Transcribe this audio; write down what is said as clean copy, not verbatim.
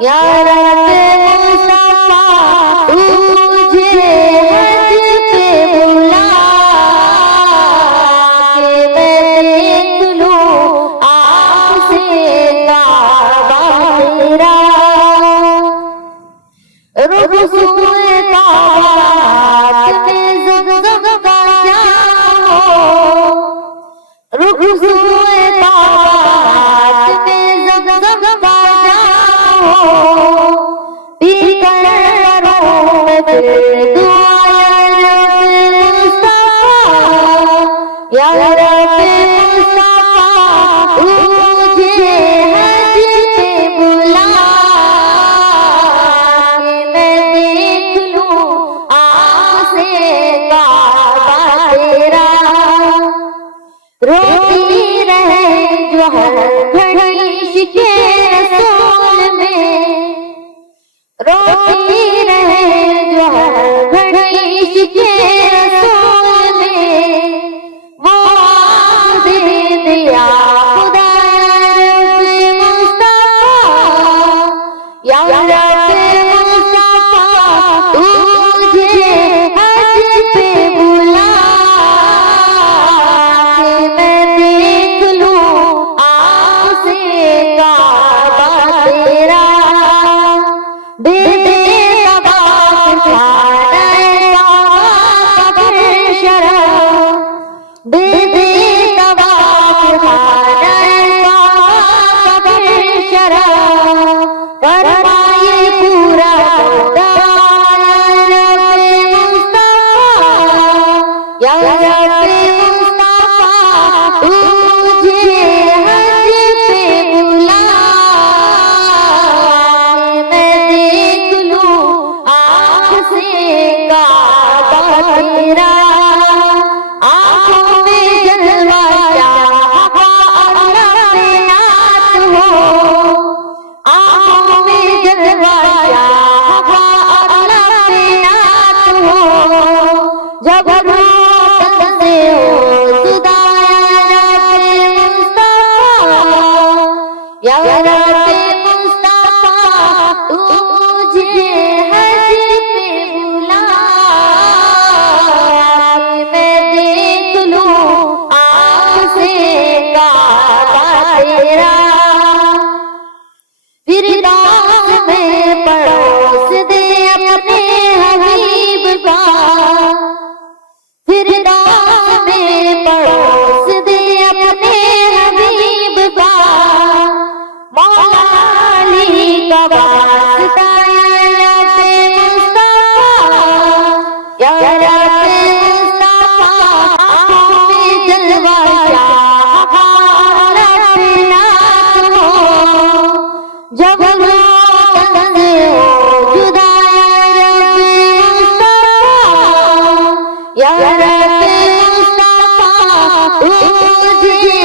या रब मुस्तफा तुझे हज पे बुला के मैं देख लूं आँख से काबा तेरा। रुख सूए काबा में ज़मज़म का जाओ, रुख सूए काबा में ज़मज़म का जाओ, पी कर करूं मैं फिर दुआ या रब मुस्तफा तुझे हज पे बुला के मैं देख लूं आँख से काबा तेरा। रोती रहे जो हर घड़ी इश्क़े रसूल में, रोती रहे जो हर घड़ी इश्क़े रसूल में, वो दे दिया खुदा रब मुस्तफा या रब मुस्तफा तुझे हज पे बुला के मैं देख लूं आँख से काबा तेरा। दे दे तबाक खाना काबा शरफ, दे दे तबाक खाना काबा शरफ, फरमाए पूरा रब मुस्तफा या रब मुस्तफा तुझे हज पे बुला मैं देख लूं आँख से काबा तेरा। आँखों में जलवा क्या हवा अल्लाह पे नात हो, आँखों में जलवा क्या हवा अल्लाह पे नात हो, जब रूह तन से हो जुदा या रब मुस्तफा तुझे हज पे बुला के मैं देख लूं आँख से काबा तेरा। फिरदौस में पड़ोस दे अपने हबीब का, फिरदौस में पड़ोस दे अपने हबीब का, मौला अली का वास्ता या रब मुस्तफा या रब मुस्तफा आँखों में जलवा क्या हवा पे नात हो, जब रूह तन से हो जुदा या रब मुस्तफा तुझे